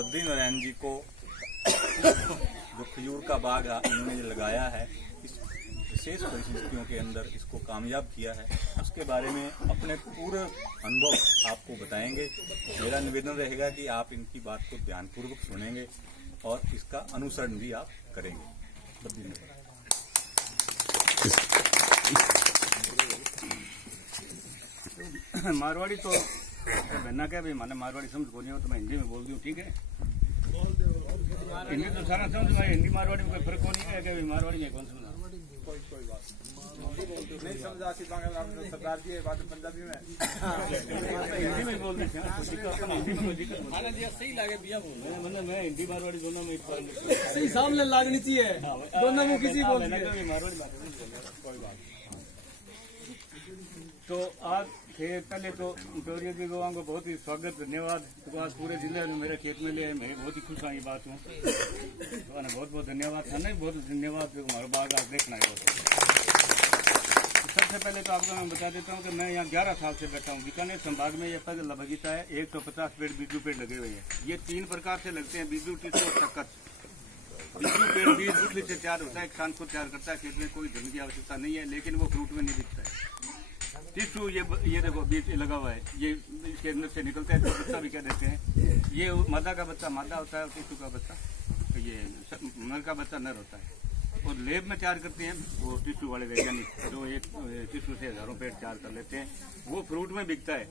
बद्री नारायण जी को जो खजूर का बाग इन्होंने जो लगाया है, इस विशेष परिस्थितियों के अंदर इसको कामयाब किया है, उसके बारे में अपने पूरे अनुभव आपको बताएंगे। मेरा निवेदन रहेगा कि आप इनकी बात को ध्यानपूर्वक सुनेंगे और इसका अनुसरण भी आप करेंगे। मारवाड़ी तो बहना क्या भाई, माने मारवाड़ी समझ को नहीं हो तो मैं हिंदी में बोल दूं, ठीक है? हिंदी तो सारा समझ में, हिंदी मारवाड़ी में कोई फर्क नहीं है क्या? मारवाड़ी में कौन समझा? कोई बात नहीं समझा, सरदार जी बात पंजाबी में हिंदी में बोल देते हैं। सही लगे भैया मतलब मैं हिंदी मारवाड़ी दोनों में सही सामने लागनी चाहिए, दोनों में किसी बोल मारवाड़ी कोई बात। तो आज पहले तो गौरिया जी को आपको बहुत ही स्वागत, धन्यवाद। तो आज पूरे जिले में मेरे खेत में ले, मैं बहुत ही खुश हूँ ये बात हूँ। तो बहुत बहुत धन्यवाद था, नहीं बहुत धन्यवाद जो हमारा बाग आज देखना है। सबसे पहले तो आपको मैं बता देता हूँ कि मैं यहाँ 11 साल से बैठा हूँ। बीकानेर संभाग में ये पगला बगीचा है, 150 पेड़ बीजू पेड़ लगे हुए हैं। ये 3 प्रकार से लगते हैं, बीजू, टिस्सू और सक्कत। बीजू पेड़ बीज गुठली से तैयार होता है, किसान खुद तैयार करता है, खेत में कोई धन की आवश्यकता नहीं है, लेकिन वो फ्रूट में नहीं दिखता है। टिस्सू ये देखो बीज लगा हुआ है, ये इसके अंदर से निकलता है, तो बच्चा भी क्या देते हैं। ये मादा का बच्चा मादा होता है और टिस्सू का बच्चा, ये नर का बच्चा नर होता है। और लेब में तैयार करते हैं वो टिस्सू वाले वैज्ञानिक, जो एक टिस्सू से हजारों पेड़ तैयार कर लेते हैं। वो फ्रूट में बिकता है,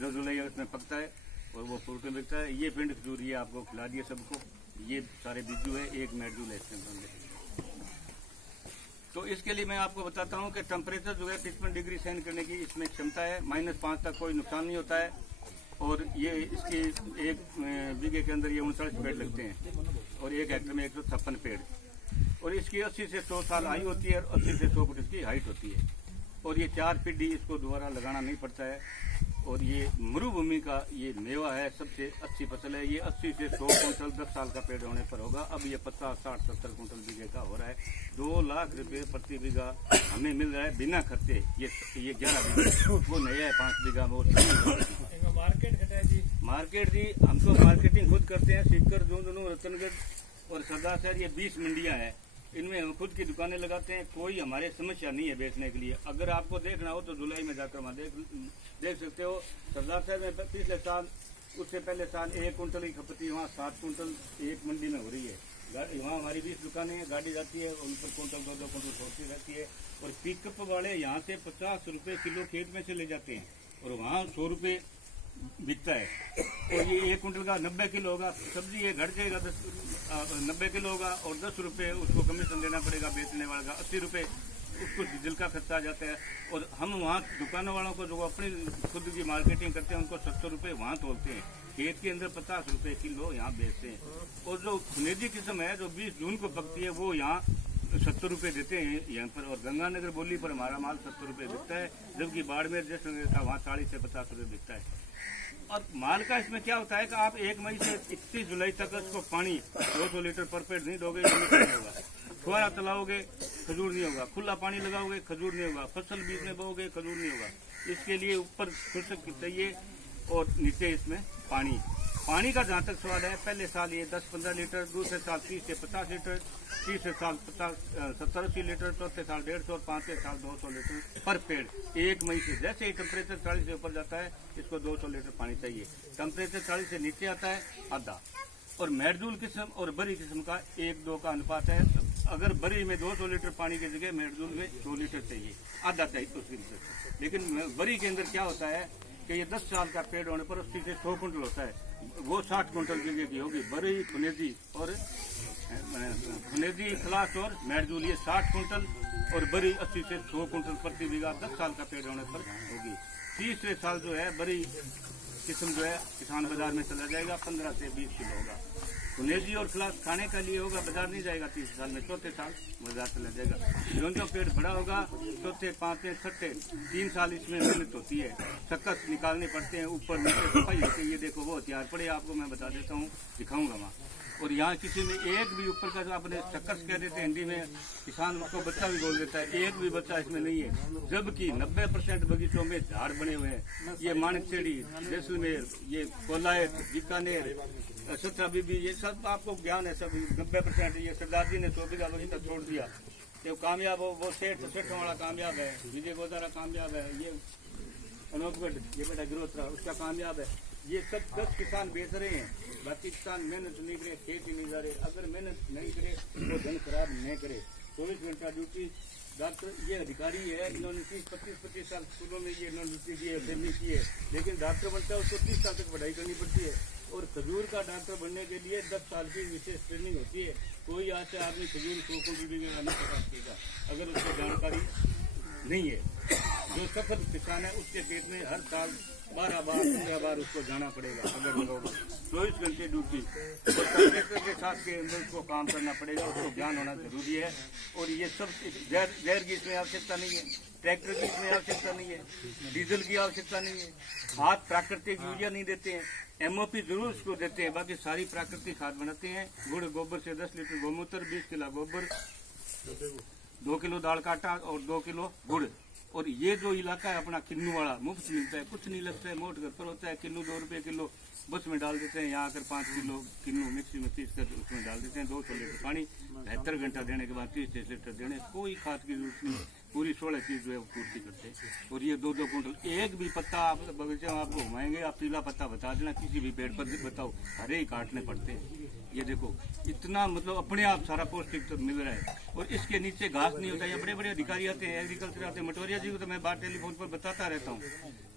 जो जुलाई उसमें पकता है और वो फ्रूट में बिकता है। ये पिंड खजूर ये आपको खिला दिए सबको, ये सारे बिज्जू है, एक मेडजूल है इसके अंदर। तो इसके लिए मैं आपको बताता हूँ कि टेम्परेचर जो है 55 डिग्री सहन करने की इसमें क्षमता है, -5 तक कोई नुकसान नहीं होता है। और ये इसकी 1 बीघे के अंदर ये 39 पेड़ लगते हैं और 1 हेक्टर में 156 पेड़। और इसकी 80 से 100 साल आयु होती है और 80 से 100 फुट इसकी हाइट होती है। और ये 4 पीढ़ी इसको दोबारा लगाना नहीं पड़ता है। और ये मरुभूमि का ये मेवा है, सबसे अच्छी फसल है। ये 80 से 100 कुंटल 10 साल का पेड़ होने पर होगा। अब ये 50, 60, 70 कुंटल बीघे का हो रहा है। 2 लाख रुपए प्रति बीघा हमें मिल रहा है बिना खर्चे। ये 11 बीघा, वो नया है 5 बीघा में। मार्केट जी हम तो मार्केटिंग खुद करते हैं। सीकर, झुंझुनू, रतनगढ़ और सरदार शहर, ये 20 मंडियां हैं, इनमें हम खुद की दुकानें लगाते हैं। कोई हमारे समस्या नहीं है बेचने के लिए। अगर आपको देखना हो तो जुलाई में जाकर वहाँ देख सकते हो। सरदार शहर में पिछले साल, उससे पहले साल 1 कुंटल की खपती वहाँ 7 कुंटल एक मंडी में हो रही है। वहाँ हमारी 20 दुकानें हैं, गाड़ी जाती है, उन पर कुंटल 2-2 कुंटल छोड़ती रहती है। और पिकअप वाले यहाँ से 50 रुपये किलो खेत में से ले जाते हैं और वहाँ 100 रुपये बिकता है। और ये 1 कुंटल का 90 किलो होगा। सब्जी ये घट जाएगा, 90 किलो होगा और 10 रुपये उसको कमीशन देना पड़ेगा बेचने वाले का। 80 रुपये उसको डीजल का खर्चा आ जाता है। और हम वहाँ दुकानों वालों को जो अपनी खुद की मार्केटिंग करते हैं उनको 70 रुपये वहाँ तोलते हैं। खेत के अंदर 50 रुपये किलो यहाँ बेचते हैं। और जो खुनेजी किस्म है जो 20 जून को पकती है वो यहाँ 70 रुपये देते हैं यहाँ पर। और गंगानगर बोली पर हमारा माल 70 रुपये बिकता है, जबकि बाड़मेर जैसे का वहाँ 40 से 50 रुपये बिकता है। और माल का इसमें क्या होता है कि आप 1 मई से 31 जुलाई तक उसको पानी 200 लीटर पर पेड़ नहीं दोगे, नहीं होगा। फुहारा चलाओगे खजूर नहीं होगा, खुला पानी लगाओगे खजूर नहीं होगा, फसल बीज में बोओगे खजूर नहीं होगा। इसके लिए ऊपर खुशक चाहिए और नीचे इसमें पानी का जहाँ तक सवाल है, पहले साल ये 10-15 लीटर, दूसरे साल 30 से 50 लीटर, तीसरे साल 70-80 लीटर, चौथे साल 150 और 5वें साल 200 लीटर पर पेड़। 1 मई से जैसे ही टेम्परेचर 40 से ऊपर जाता है इसको 200 लीटर पानी चाहिए। टेम्परेचर 40 से नीचे आता है आधा। और मेडजूल किस्म और बरी किस्म का 1-2 का अनुपात है। अगर बरी में 200 लीटर पानी की जगह मेडजूल में 2 लीटर चाहिए, आधा चाहिए उसकी लीटर। लेकिन बरी के अंदर क्या होता है कि ये 10 साल का पेड़ होने पर 80 से 100 कुंटल होता है, वो 60 कुंटल बीघे की होगी। बरी, खुनेजी और खुनेजी, खलास और मेडजूल ये 60 कुंटल और बरी 80 से 100 कुंटल प्रति बीघा 10 साल का पेड़ होने पर होगी। तीसरे साल जो है बरी किस्म जो है किसान बाजार में चला जाएगा, 15 से 20 किलो होगा। खुनेजी और खलास खाने के लिए होगा, बाजार नहीं जाएगा 30 साल में। चौथे साल बाजार चला जाएगा। जो पेड़ बड़ा होगा चौथे, 5वें, 6ठे 3 साल इसमें मेहनत होती है, सक्कत निकालने पड़ते हैं, ऊपर नीचे सफाई होती है। ये देखो वो हथियार पड़े, आपको मैं बता देता हूँ, दिखाऊंगा वहाँ। और यहाँ किसी में एक भी ऊपर का जो आपने चक्कर कह देते हैं हिंदी में, किसान उसको बच्चा भी बोल देता है, एक भी बच्चा इसमें नहीं है। जबकि 90% बगीचों में झाड़ बने हुए हैं। ये माणकचेड़ी, जैसलमेर, ये कोलायत, बीकानेर, सत्रा बीबी, ये सब आपको ज्ञान है। सब 90%। ये सरदार जी ने 100 बीघा बगीचा छोड़ दिया। जो कामयाब हो वो सेठ वाला कामयाब है, विजय गोदारा कामयाब है, ये अनोपगढ़ ये बेटा गिरोत्रा उसका कामयाब है। ये सब 10 किसान बेच रहे हैं। बाकी किसान मेहनत नहीं करे, खेत ही नहीं जा रहे। अगर मेहनत नहीं करे तो धन खराब नहीं करे। 24 घंटा ड्यूटी। डॉक्टर ये अधिकारी है, इन्होंने 30-25 साल स्कूलों में ये इन्होंने ड्यूटी की है, असेंबली की है। लेकिन डॉक्टर बनता है उसको 30 साल तक पढ़ाई करनी पड़ती है। और खजूर का डॉक्टर बनने के लिए 10 साल की विशेष ट्रेनिंग होती है। कोई आज से आदमी खजूर को नहीं पका सकेगा अगर उसको जानकारी नहीं है। जो सफल किसान है उसके पेट में हर साल 12 बार 15 बार उसको जाना पड़ेगा। अगर 24 घंटे ड्यूटी और कंप्यूटर के साथ के अंदर उसको काम करना पड़ेगा। उसको ज्ञान होना जरूरी है। और ये सब गैर की इसमें आवश्यकता नहीं है, ट्रैक्टर की इसमें आवश्यकता नहीं है, डीजल की आवश्यकता नहीं है। खाद प्राकृतिक यूरिया नहीं देते हैं, MOP जरूर उसको देते हैं। बाकी सारी प्राकृतिक खाद बनाते हैं। गुड़ गोबर से 10 लीटर गोमूत्र, 20 किलो गोबर, 2 किलो दाल का आटा और 2 किलो गुड़। और ये जो इलाका है अपना किन्नू वाला, मुफ्त मिलता है, कुछ नहीं लगता है, मोट घर पर होता है। किलो 2 रुपये किलो बस में डाल देते हैं। यहाँ आकर 5 किलो किन्नू मिक्सी में पीस कर उसमें डाल देते हैं। 200 लीटर पानी 72 घंटा देने के बाद 30 लीटर देने, कोई खाद की जरूरत नहीं। पूरी 16 चीज जो है वो पूर्ति करते हैं। और ये 2-2 कुंटल एक भी पत्ता आप बगीचे में आपको घुमाएंगे, आप पीला पत्ता बता देना, किसी भी पेड़ पर बताओ, हरे ही काटने पड़ते हैं। ये देखो इतना मतलब अपने आप सारा पौष्टिक तो मिल रहा है। और इसके नीचे घास नहीं होता। ये बड़े बड़े अधिकारी आते हैं, एग्रीकल्चर आते हैं, मटोरिया जी को तो मैं बात टेलीफोन पर बताता रहता हूँ।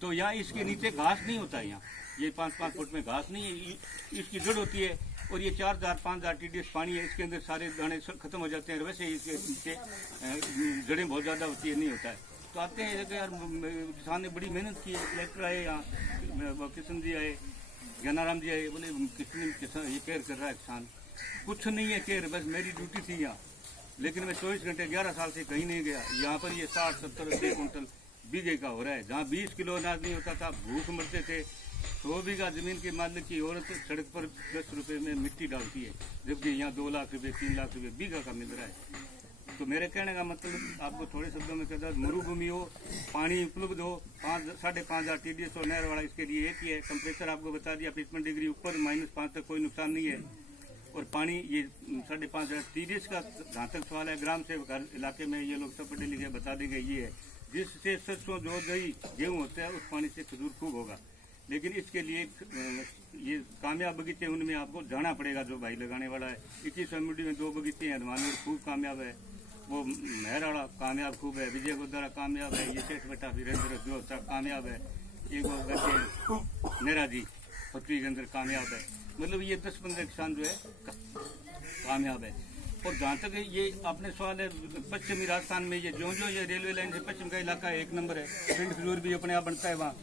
तो यहाँ इसके नीचे घास नहीं होता है। यहाँ ये 5-5 फुट में घास नहीं है, इसकी जड़ होती है। और ये 4000-5000 TDS पानी है, इसके अंदर सारे दाने खत्म हो जाते हैं। वैसे ही इसके नीचे जड़ें बहुत ज्यादा होती है, नहीं होता है। तो आते हैं यार किसान ने बड़ी मेहनत की है। कलेक्टर आए यहाँ, किशन जी आए, ज्ञानाराम जी आए, बोले किसान ये केयर कर रहा है किसान। कुछ नहीं है केयर, बस मेरी ड्यूटी थी यहाँ। लेकिन मैं 24 घंटे 11 साल से कहीं नहीं गया। यहाँ पर ये 60-70-80 कुंटल बीघे का हो रहा है। जहाँ 20 किलो अनाज नहीं होता था, भूख मरते थे। 100 बीघा जमीन के मालिक की औरत सड़क पर 10 रुपए में मिट्टी डालती है, जबकि यहाँ 2 लाख रुपए 3 लाख रुपए बीघा का मिल रहा है। तो मेरे कहने का मतलब आपको थोड़े शब्दों में कहता है, मरुभूमि हो, पानी उपलब्ध हो, 5,500 TDS और नहर वाला इसके लिए एक ही है। टेम्परेचर आपको बता दिया 55 डिग्री ऊपर, -5 तक कोई नुकसान नहीं है। और पानी ये 5,500 TDS का जहाँ तक सवाल है, ग्राम सेवक हर इलाके में ये लोग सब पढ़े लिखे बता देंगे। ये है जिससे सरसों जो दही गेहूँ होता है, उस पानी से खजूर खूब होगा। लेकिन इसके लिए ये कामयाब बगीचे उनमें आपको जाना पड़ेगा। जो भाई लगाने वाला है, 21 MUD में 2 बगीचे हैं, धमानपुर खूब कामयाब है, वो मेहराड़ा कामयाब खूब है, विजय गोदारा कामयाब है, ये सेठ बेटा वीरेंद्र जो कामयाब है, एक वो बच्चे नेरा जी पृथ्वी के अंदर कामयाब है। मतलब ये 10-15 किसान जो है कामयाब है। और जहाँ तक ये आपने सवाल है पश्चिमी राजस्थान में, ये जो ये रेलवे लाइन से पश्चिम का इलाका 1 नंबर है। पिंड खजूर भी अपने आप बनता है वहाँ।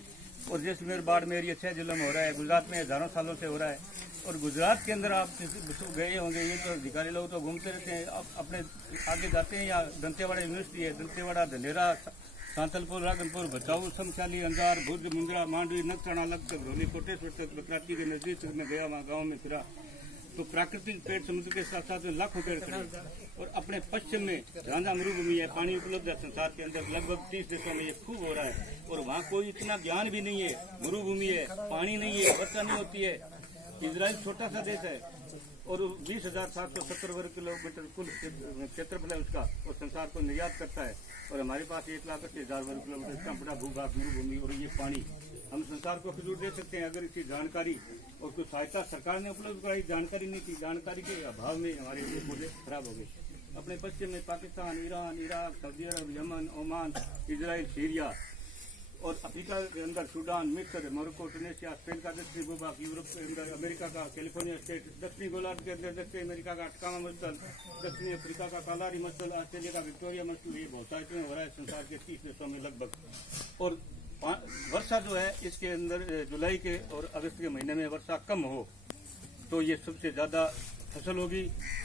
और जैसलमेर बाड़मेर ये 6 जिलों में हो रहा है। गुजरात में हजारों सालों से हो रहा है। और गुजरात के अंदर आप गए होंगे, ये तो अधिकारी लोग तो घूमते रहते हैं, अपने आगे जाते हैं। यहाँ दंतेवाड़ा यूनिवर्सिटी है, दंतेवाड़ा, धलेरा, सांतलपुर, रागनपुर, भचाऊ, समशाली, अंजार, भुज, मुंद्रा, मांडवी, नगचाना, लगतक, रोली, कोटेश्वर तक, बकराती के नजदीक तक मैं गया, वहाँ गाँव में फिरा। तो प्राकृतिक पेड़ समुद्र के साथ साथ में लाखों पेड़ खड़े। और अपने पश्चिम में झांझा मरुभूमि है, पानी उपलब्ध है संसार के अंदर, लगभग 30 देशों में ये खूब हो रहा है। और वहाँ कोई इतना ज्ञान भी नहीं है, मरुभूमि है, पानी नहीं है, वर्षा नहीं होती है। इजराइल छोटा सा देश है और 20,770 वर्ग किलोमीटर कुल क्षेत्रफल है उसका, और संसार को निर्यात करता है। और हमारे पास 1,80,000 वर्ग किलोमीटर इतना बड़ा भूभाग मरुभूमि और ये पानी हम संसार को खजूर दे सकते हैं अगर इसकी जानकारी और कुछ सहायता सरकार ने उपलब्ध कराई। जानकारी नहीं थी, जानकारी के अभाव में हमारे ये पौधे खराब हो गए। अपने पश्चिम में पाकिस्तान, ईरान, इराक, सऊदी अरब, यमन, ओमान, इजराइल, सीरिया और अफ्रीका के अंदर सूडान, मिस्र, मोरक्को, ट्यूनीशिया, स्पेन का दक्षिणी भूभाग, यूरोप के अंदर अमेरिका का कैलिफोर्निया स्टेट, दक्षिणी गोलार्ध के अंदर दक्षिणी अमेरिका का अटकामा मसल, दक्षिणी अफ्रीका का कालारी मसल, ऑस्ट्रेलिया का विक्टोरिया मसल, ये बहुत सारे हो रहा है संसार के 30 देशों में लगभग। और वर्षा जो है इसके अंदर जुलाई के और अगस्त के महीने में वर्षा कम हो तो ये सबसे ज्यादा फसल होगी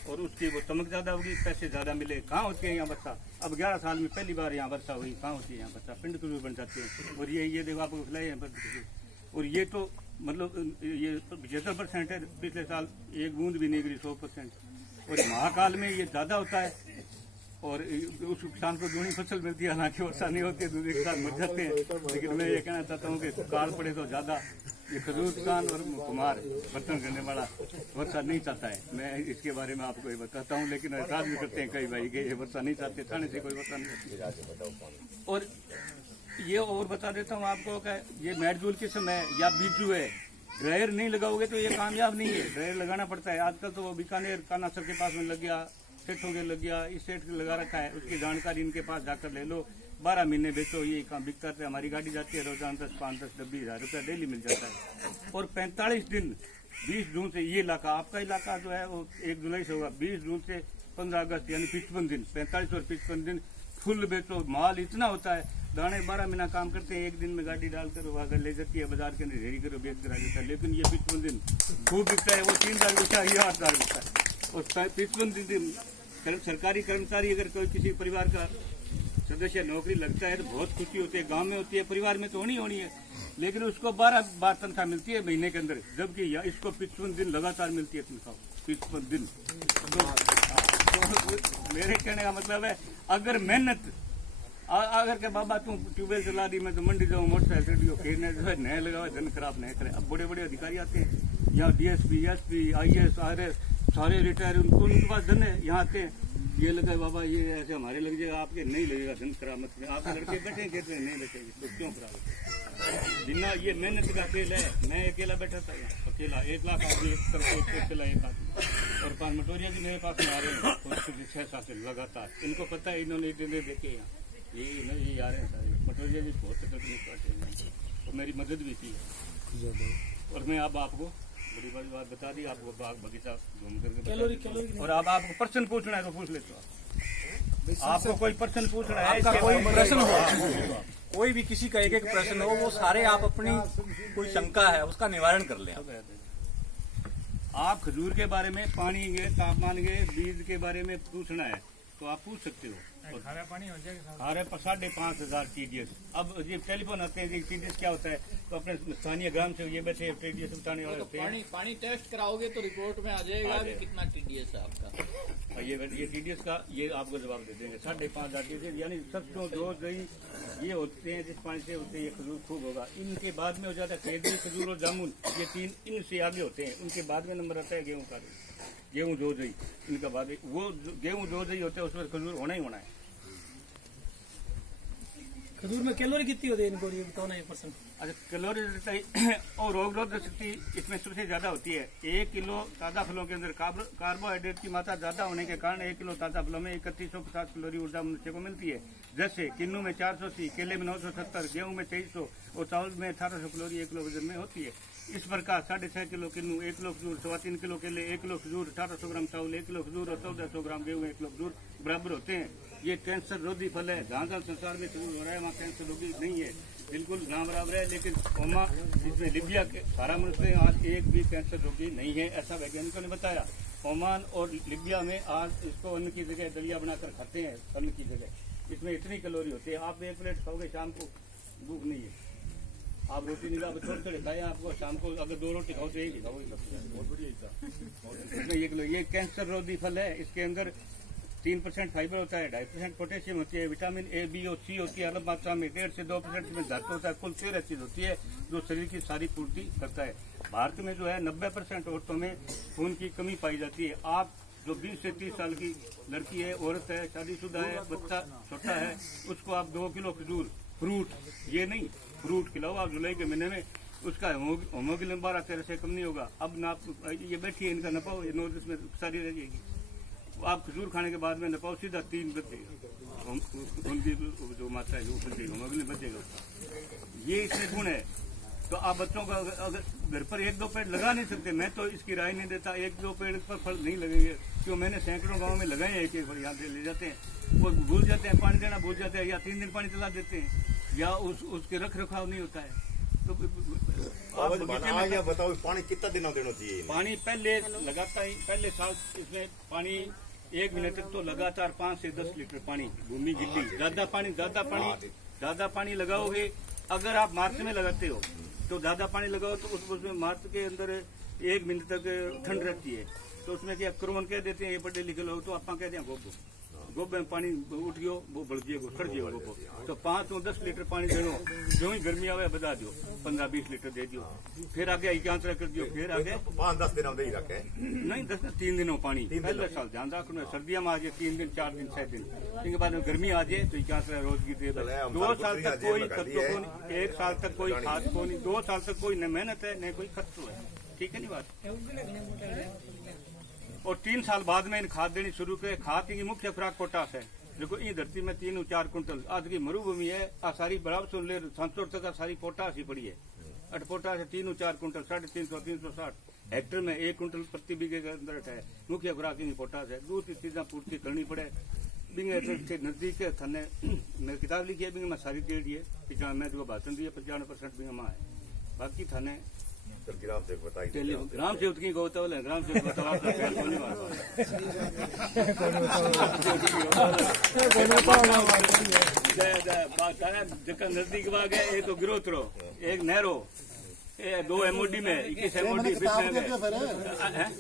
और उसकी वो चमक ज्यादा होगी, पैसे ज्यादा मिले। कहाँ होती है यहाँ वर्षा? अब 11 साल में पहली बार यहाँ वर्षा हुई। कहाँ होती है यहाँ वर्षा? पिंड भी बन जाते हैं। और ये देखो आपको खिलाए हैं। और ये तो मतलब ये 75% है, पिछले साल एक बूंद भी नहीं गिरी 100%। और महाकाल में ये ज्यादा होता है और उस किसान को दूनी फसल मिलती है, हालांकि वर्षा नहीं होती है, दूसरे किसान मर जाते हैं। लेकिन मैं ये कहना चाहता हूँ कि काल पड़े तो ज्यादा, ये खजूर किसान और कुमार बर्तन करने वाला वर्षा नहीं चाहता है। मैं इसके बारे में आपको ये बताता हूँ, लेकिन एतराज भी करते हैं कई भाई के ये वर्षा नहीं चाहते, थाने से कोई वर्षा नहीं होती। और ये और बता देता हूँ आपको कि ये मेडजूल के समय या बीजू है, ड्रायर नहीं लगाओगे तो ये कामयाब नहीं है, ड्रायर लगाना पड़ता है। आजकल तो वो बीकानेर काना सर के पास में लग गया, सेठों के लग गया, इस सेठ लगा रखा है, उसकी जानकारी इनके पास जाकर ले लो, 12 महीने बेचो, ये काम बिकता है। हमारी गाड़ी जाती है रोजाना 10-5-10 डब्बी 1000 रुपया डेली मिल जाता है। और 45 दिन 20 जून से ये इलाका, आपका इलाका जो है वो 1 जुलाई से होगा, 20 जून से 15 अगस्त यानी 55 दिन, 45 और 55 दिन फुल बेचो। माल इतना होता है, दाने 12 महीना काम करते हैं, एक दिन में गाड़ी डालकर वहां ले जाती है बाजार के अंदर, ढेरी करो बेच कर आ जाता है। लेकिन ये 55 दिन खूब बिकता है, वो 3000 बिकता है, ये 8000 बिकता है। और 55 दिन सरकारी कर्मचारी अगर कोई किसी परिवार का सदस्य नौकरी लगता है तो बहुत खुशी होती है, गांव में होती है, परिवार में तो होनी है, लेकिन उसको 12 बार तनख्वाह मिलती है महीने के अंदर, जबकि इसको 55 दिन लगातार मिलती है तनख्वाह, 55 दिन। तो मेरे कहने का मतलब है, अगर मेहनत, अगर के बाबा तू ट्यूबवेल चला दी, मैं तो मंडी जाऊँ मोटरसाइकिल खेलने जो है नए लगा हुआ, धन खराब नहीं करे। अब बड़े बड़े अधिकारी आते हैं यहाँ, DSP, SP, IAS, RS सारे रिटायर, उनके पास धन है, यहाँ आते हैं, ये लगा बाबा ये ऐसे हमारे लग जाएगा, आपके नहीं लगेगा, धन खराब मत। आपके लड़के बैठे कहते हैं नहीं बैठेगी, तो क्यों खराब? जितना ये मेहनत का खेल है। मैं अकेला बैठा था यहाँ, अकेला 1 लाख आदमी एक तरफ चला, 1 लाख और 5 मटोरिया भी मेरे पास में आ रहे हैं 6-7 से लगातार। इनको पता है, इन्होंने इतने देखे यहाँ, ये आ रहे हैं सारे मटोरिया भी बहुत तकलीफ करते हैं, और मेरी मदद भी की। और मैं अब आपको बड़ी बड़ी बात बता दी, आपको बाग बगीचा घूम करके। और अब आपको प्रश्न पूछना है तो पूछ लेते हो। आपको कोई प्रश्न पूछना है, कोई प्रश्न हो, कोई भी किसी का एक प्रश्न हो, वो सारे आप अपनी कोई शंका है उसका निवारण कर लें। आप खजूर के बारे में, पानी के, तापमान के, बीज के बारे में पूछना है तो आप पूछ सकते हो। खारा पानी हो जाएगा, खारे 5,500 TDS। अब ये टेलीफोन आते हैं, TDS क्या होता है, तो अपने स्थानीय ग्राम से ये बैठे TDS बताने वाले होते हैं। पानी टेस्ट कराओगे तो रिपोर्ट में आ जाएगा कि कितना TDS है आपका। ये TDS का ये आपको जवाब दे देंगे। 5,500 TDS यानी सरसों, जो दही ये होते हैं, जिस पानी से होते हैं, ये खजूर खूब होगा। इनके बाद में हो जाता है केदरी, खजूर और जामुन, ये 3 इनसे आगे होते हैं। उनके बाद में नंबर आता है गेहूं का, गेहूं जो दही, इनका बाद वो गेहूं जो दही होता है उसमें खजूर होना ही होना है। खजूर में कैलोरी कितनी होती है, इनको ये बताओ ना 1%। अच्छा, कैलोरी और रोग रोधक शक्ति इसमें सबसे ज्यादा होती है। 1 किलो ताज़ा फलों के अंदर कार्बोहाइड्रेट की मात्रा ज्यादा होने के कारण 1 किलो ताज़ा फलों में 3150 कैलोरी ऊर्जा मनुष्य को मिलती है। जैसे किन्नू में 480, केले में 970, गेहूं में 2300 और चावल में 1800 कैलोरी 1 किलो वजन में होती है। इस प्रकार 6.5 किलो किन्नू, 1 किलो खजूर, 3.25 किलो केले, 1 किलो खजूर, 1800 ग्राम चावल, 1 किलो खजूर और 1400 ग्राम गेहूं, 1 किलो खजूर बराबर होते हैं। ये कैंसर रोधी फल है। जहाँ जहाँ संसार में खजूर हो रहा है वहाँ कैंसर रोधी नहीं है, बिल्कुल ना बराबर है। लेकिन ओमा, जिसमें लीबिया के सारा मनुष्य आज एक भी कैंसर रोगी नहीं है, ऐसा वैज्ञानिकों ने बताया। ओमान और लीबिया में आज इसको अन्न की जगह दलिया बनाकर खाते हैं, अन्न की जगह। इसमें इतनी कैलोरी होती है, आप 1 प्लेट खाओगे शाम को, भूख नहीं है। आप रोटी निकाल थोड़ी थोड़ी खाए, आपको शाम को अगर 2 रोटी खाओ तो 1 ही खाओ, बहुत बढ़िया। इसमें 1 किलो ये कैंसर रोधी फल है। इसके अंदर 3% फाइबर होता है, 2.5% पोटेशियम होती है, विटामिन A, B और C होती है अलग मात्रा में, 1.5 से 2% में धातु होता है, कुल 13 चीज होती है जो शरीर की सारी पूर्ति करता है। भारत में जो है 90% औरतों में खून की कमी पाई जाती है। आप जो 20 से 30 साल की लड़की है, औरत है, शादीशुदा है, बच्चा छोटा है, उसको आप 2 किलो खजूर, फ्रूट, ये नहीं फ्रूट खिलाओ आप जुलाई के महीने में, उसका होमोग्लोबिन 12-13 से कम नहीं होगा। अब नाप ये बैठी है, इनका नपाओ, ये 9-10 में सारी रह जाएगी। आप खजूर खाने के बाद में नपाओ, सीधा 3 बचेगा, उनकी जो मात्रा है वो बचेगा, होमोग्लोबिन बचेगा। ये इसमें गुण है। तो आप बच्चों का अगर घर पर 1-2 पेड़ लगा नहीं सकते, मैं तो इसकी राय नहीं देता 1-2 पेड़ पर फल नहीं लगेंगे, क्यों मैंने सैकड़ों गाँव में लगाए हैं। 1-1 फल यहाँ से ले जाते हैं और भूल जाते हैं, पानी देना भूल जाते हैं, या 3 दिन पानी चला देते हैं, या उसके रख रखाव नहीं होता है। तो आप या बताओ पानी कितना दिन देना चाहिए? पानी पहले लगाता ही, पहले साल इसमें पानी 1 महीने तक तो लगातार 5 से 10 लीटर पानी, भूमि गिल्ली, ज्यादा पानी लगाओगे। अगर आप मार्च में लगाते हो तो ज्यादा पानी लगाओ तो उसमें मार्च के अंदर 1 मिनट तक ठंड रहती है। तो उसमें क्या क्रोमन कह देते हैं, ये पढ़े लिखे लोग, तो आप कहते हैं गोबो गोबे में पानी उठ गयो, वो बढ़ गयो, सड़ गयो गोबो। तो 5 और 10 लीटर पानी दे दो, जो ही गर्मी आवे बता दो, 15-20 लीटर दे दियो। फिर आगे इकांतरा कर दियो, फिर आगे 5-10 दिन ही रखे नहीं 3 दिनों पानी पहले साल ध्यान रखना। सर्दियां में आ जाए 3 दिन 4 दिन 6 दिन, इसके बाद में गर्मी आ जाए तो इकांतरा रोज की दे। 2 साल तक कोई खर्चो को नहीं, 1 साल तक कोई खाद को नहीं, 2 साल तक कोई न मेहनत है न कोई खर्चो है। ठीक है नहीं बात। और 3 साल बाद में इन खाद देनी शुरू करे। खाद की मुख्य खुराक पोटास है। देखो ये धरती में 3-4 कुंटल आज की मरुभूमि है, आ सारी बराबर सुन ले संतोर तक सारी पोटास ही पड़ी है। 8 पोटास है 3-4 कुंटल 350-360 हेक्टर में 1 कुंटल प्रति बीघे के अंदर है। मुख्य खुराक इन पोटास है। दूसरी चीजें पूर्ति करनी पड़े। बिंगे के नजदीक है थाने मैं किताब लिखी है, बिंगे में सारी टेढ़ी है, पिछड़ा मैं जो भाषण दी है 95% बिंगे माँ है। बाकी थाने ग्राम सेवक बताइए, ग्राम सेवक की गौता बोले ग्राम सेवक बताओ जगह नजदीक बाग है। एक तो गिरोतरो, एक नहरो, 2 MOD में 21 MOD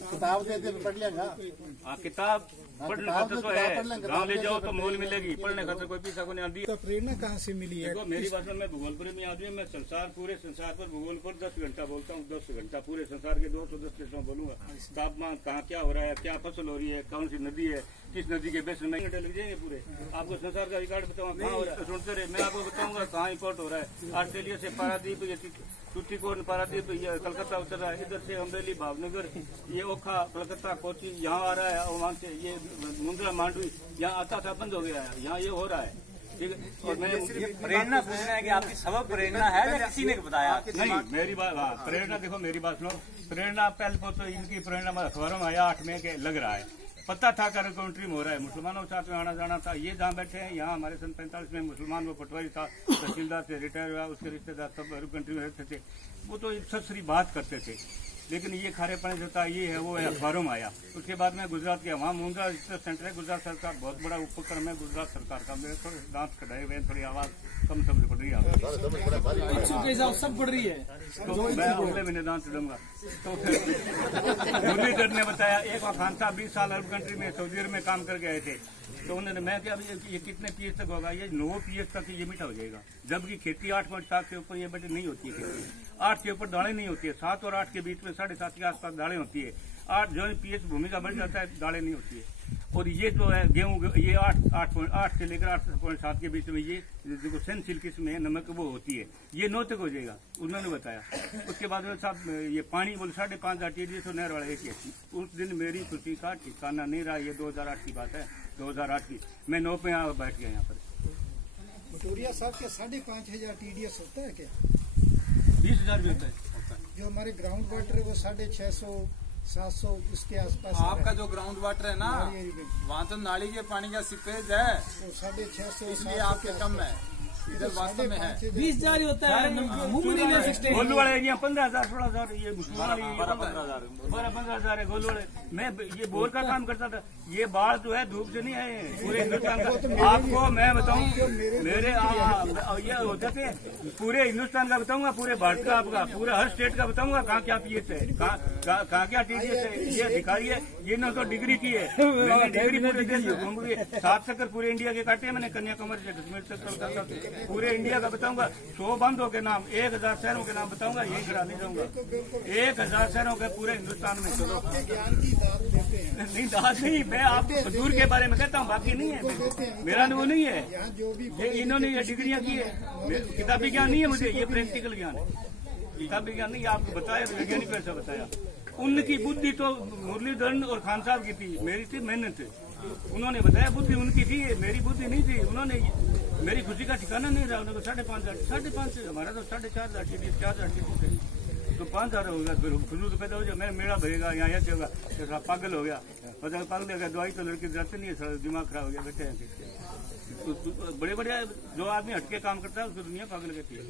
किताब देते पढ़ लेगा। किताब पढ़ने खातर तो है, गाँव ले जाओ तो मोल मिलेगी, पढ़ने खातर कोई पैसा को नहीं आती। तो प्रेरणा कहाँ से मिली है? देखो मेरी बात में भूगोल में आदमी, मैं पूरे संसार पर भूगोल पर 10 घंटा बोलता हूँ। 10 घंटा पूरे संसार के 210 देशों बोलूंगा। तापमान कहाँ क्या हो रहा है, क्या फसल हो रही है, कौन सी नदी है, किस नदी के बेस में घंटे लग जाएंगे पूरे। आपको संसार का रिकॉर्ड बताऊंगा कहाँ हो रहा है, सुनते रहे। मैं आपको बताऊंगा कहाँ इम्पोर्ट हो रहा है। ऑस्ट्रेलिया से पारादीप, टूटीकोट पारादीप, कलकत्ता उतर रहा है, इधर से अमरेली भावनगर, ये ओखा कलकत्ता कोची यहाँ आ रहा है। वहाँ से ये मुंद्रा मांडवी यहाँ आता था, बंद हो गया है, यहाँ ये हो रहा है। ठीक है। और मैं प्रेरणा पूछना है कि आपकी सबक प्रेरणा है या किसी ने बताया? नहीं मेरी बात, हाँ प्रेरणा देखो मेरी बात सुनो। प्रेरणा पहले तो इनकी प्रेरणा अखबारों में आया 8 मई के लग रहा है, पता था कर कंट्री में हो रहा है। मुसलमानों के साथ में आना जाना था। ये जहाँ बैठे हैं यहाँ हमारे सन 45 में मुसलमान वो पटवारी था, तहसीलदार से रिटायर हुआ, उसके रिश्तेदार सब अरब कंट्री में रहते थे। वो तो एक ससरी बात करते थे, लेकिन ये खारे पानी होता ये है वो है, अखबारों में आया। उसके बाद में गुजरात के वहाँ मुंद्रा रिसर्च सेंटर है, गुजरात सरकार बहुत बड़ा उपक्रम है गुजरात सरकार का। मेरे थोड़े दांत कटाए हुए, थोड़ी आवाज कम समझ पड़ रही है, सब पढ़ रही है। तो मैं अगले महीने दांत चढ़ूंगा। तो फिर मुरलीधर ने बताया, एक खान साहब 20 साल अरब कंट्री में सऊदी अरब में काम करके आए थे। तो उन्होंने मैं क्या ये कितने पीएच तक होगा, ये 9 पीएच तक ये मीठा हो जाएगा। जबकि खेती 8.7 से ऊपर ये बटे नहीं होती है, खेती 8 से ऊपर दालें नहीं होती है। 7 और 8 के बीच में 7.5 के आसपास दालें होती है। 8 जो पीएच भूमि का बढ़ जाता है दालें नहीं होती है। और ये जो है गेहूं, ये 8.8 से लेकर 8.7 के बीच में ये देखो सेंसिल किस्म है, नमक वो होती है, ये 9 तक हो जाएगा, उन्होंने बताया। उसके बाद में साहब ये पानी बोले 5.5 TDS तो नहर वाला एक है। उस दिन मेरी खुशी का ठिकाना नहीं रहा। ये 2008 की बात है, 2008 की। मैं 9 पे बैठ गया यहाँ पर। भटूरिया साहब के 5,500 TDS होता है क्या? 20,000 भी होता है। जो हमारे ग्राउंड वाटर है वो 650-700 उसके आसपास। आपका जो ग्राउंड वाटर है ना, वहाँ तो नाली के पानी का सीपेज है, तो 650 इसलिए आपके कम है। इधर वास्तव में है 20,000 होता है। गोलू वाले एरिया 15,000 16,000, ये 12-15,000 है गोलू वाले। मैं ये बोर का काम करता था। ये बाढ़ जो है धूप से नहीं आए पूरे हिंदुस्तान का। आपको मैं बताऊं, मेरे ये होते थे पूरे हिंदुस्तान का बताऊंगा, पूरे भारत का, आपका पूरे हर स्टेट का बताऊंगा कहाँ क्या पीएच है, कहाँ क्या TDS है। ये अधिकारी है, ये ने तो डिग्री की है, मैंने डिग्री पूरे देश में घूम गई। 7 चक्कर पूरे इंडिया के काटे मैंने, कन्याकुमारी से कश्मीर तक कलकत्ता तक पूरे इंडिया का बताऊंगा। 100 बंदों के नाम, 1,000 शहरों के नाम बताऊंगा, यही करा नहीं जाऊंगा। 1,000 शहरों के पूरे हिंदुस्तान में। चलो नहीं दाद नहीं, मैं आपको खजूर के बारे में कहता हूँ, बाकी नहीं है मेरा वो नहीं है। ये इन्होंने ये डिग्रियां की है, किताबी ज्ञान नहीं है मुझे, ये प्रैक्टिकल ज्ञान है। किताबी ज्ञान नहीं, आपको बताया वैज्ञानिक ऐसा बताया। उनकी बुद्धि तो मुरलीधरन और खान साहब की थी, मेरी थी मेहनत। उन्होंने बताया बुद्धि उनकी थी, मेरी बुद्धि नहीं थी। उन्होंने मेरी खुशी का ठिकाना नहीं रहा। उन्होंने 5,500 से हमारा तो 4,500 TDS 4,000 TDS तो 5,000 होगा। फिर खुजू तो पैदा हो जाए, मेरा मेला भरेगा यहाँ ऐसे होगा, तो पागल हो गया। पता पागल हो गया, दवाई तो लड़के जाते नहीं है, दिमाग खराब हो गया, बैठे हैं। तो बड़े बड़े जो आदमी हटके काम करता है उसको दुनिया पागल कहती है।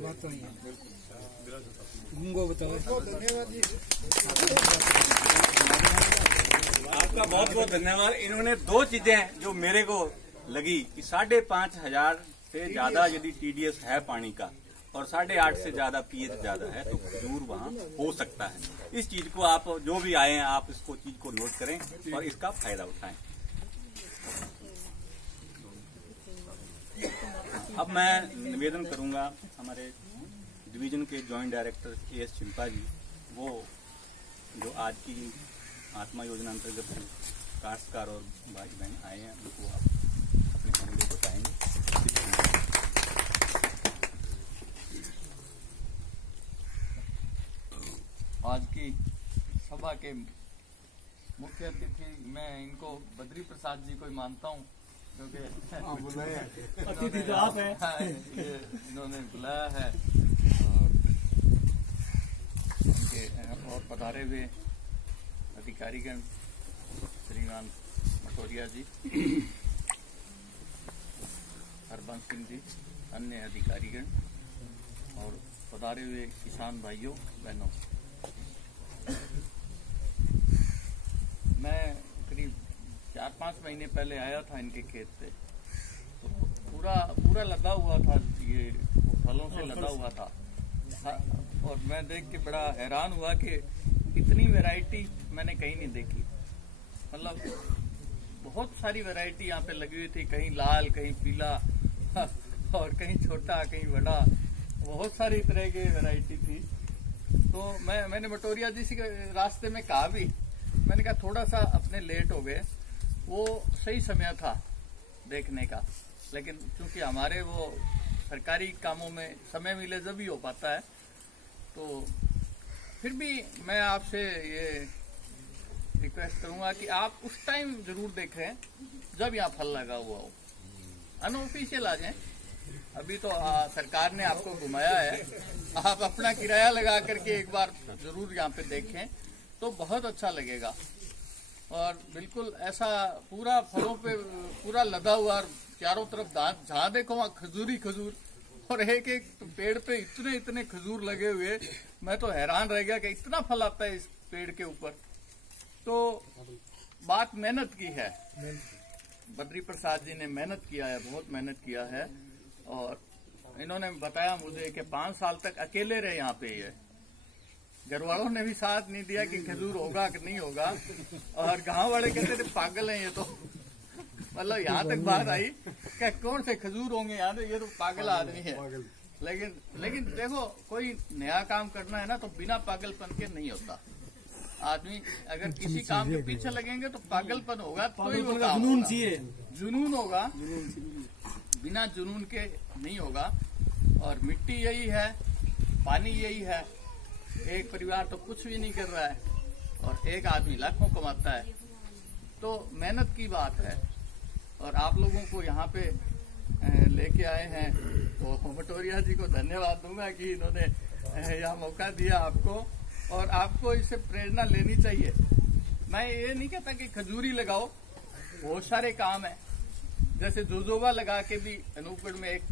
बात तो नहीं है। बताओ। धन्यवाद जी, आपका बहुत बहुत धन्यवाद। इन्होंने 2 चीजें जो मेरे को लगी कि 5,500 से ज्यादा यदि TDS है पानी का, और 8.5 से ज्यादा pH ज्यादा है तो खजूर वहाँ हो सकता है। इस चीज को आप जो भी आए हैं आप इसको चीज को नोट करें और इसका फायदा उठाएं। अब मैं निवेदन करूंगा हमारे डिवीजन के जॉइंट डायरेक्टर AS चिंपा जी, वो जो आज की आत्मा योजना अंतर्गत काश्तकार और भाई बहन आए हैं उनको आप अपने अनुभव बताएंगे। आज की सभा के मुख्य अतिथि मैं इनको बद्री प्रसाद जी को ही मानता हूँ, क्योंकि अतिथि तो आप हैं। इन्होंने बुलाया है और पधारे हुए अधिकारीगण श्रीमान मटोरिया जी, हरबंस सिंह जी, अन्य अधिकारीगण और पधारे हुए किसान भाइयों बहनों, मैं करीब 4-5 महीने पहले आया था इनके खेत पे, तो पूरा लदा हुआ था, ये फलों से लदा हुआ था और मैं देख के बड़ा हैरान हुआ कि इतनी वैरायटी मैंने कहीं नहीं देखी। मतलब बहुत सारी वैरायटी यहाँ पे लगी हुई थी, कहीं लाल कहीं पीला और कहीं छोटा कहीं बड़ा, बहुत सारी तरह की वैरायटी थी। तो मैंने मटोरिया जी से रास्ते में कहा भी, मैंने कहा थोड़ा सा अपने लेट हो गए, वो सही समय था देखने का, लेकिन क्योंकि हमारे वो सरकारी कामों में समय मिले जब ही हो पाता है, तो फिर भी मैं आपसे ये रिक्वेस्ट करूंगा कि आप उस टाइम जरूर देखें जब यहाँ फल लगा हुआ हो, अनऑफिशियल आ जाएं। अभी तो सरकार ने आपको घुमाया है, आप अपना किराया लगा करके एक बार जरूर यहाँ पे देखें तो बहुत अच्छा लगेगा। और बिल्कुल ऐसा पूरा फलों पे पूरा लदा हुआ, चारों तरफ जहाँ देखो वहाँ खजूर ही खजूर, और एक एक पेड़ पे इतने खजूर लगे हुए, मैं तो हैरान रह गया कि इतना फल आता है इस पेड़ के ऊपर। तो बात मेहनत की है, बद्री प्रसाद जी ने मेहनत किया है, बहुत मेहनत किया है। और इन्होंने बताया मुझे कि 5 साल तक अकेले रहे यहाँ पे, ये घर वालों ने भी साथ नहीं दिया कि खजूर होगा कि नहीं होगा, और गांव वाले कहते थे पागल हैं ये तो, मतलब यहाँ तक बात आई कि कौन से खजूर होंगे यहाँ, ये तो पागल आदमी है। लेकिन देखो, कोई नया काम करना है ना तो बिना पागलपन के नहीं होता। आदमी अगर किसी काम के पीछे लगेंगे तो पागलपन होगा, जुनून होगा, बिना जुनून के नहीं होगा। और मिट्टी यही है, पानी यही है, एक परिवार तो कुछ भी नहीं कर रहा है और एक आदमी लाखों कमाता है, तो मेहनत की बात है। और आप लोगों को यहाँ पे लेके आए हैं, तो मटोरिया जी को धन्यवाद दूंगा कि इन्होंने यह मौका दिया आपको, और आपको इससे प्रेरणा लेनी चाहिए। मैं ये नहीं कहता कि खजूरी लगाओ, बहुत सारे काम है, जैसे जोजोबा लगा के भी अनूपगढ़ में एक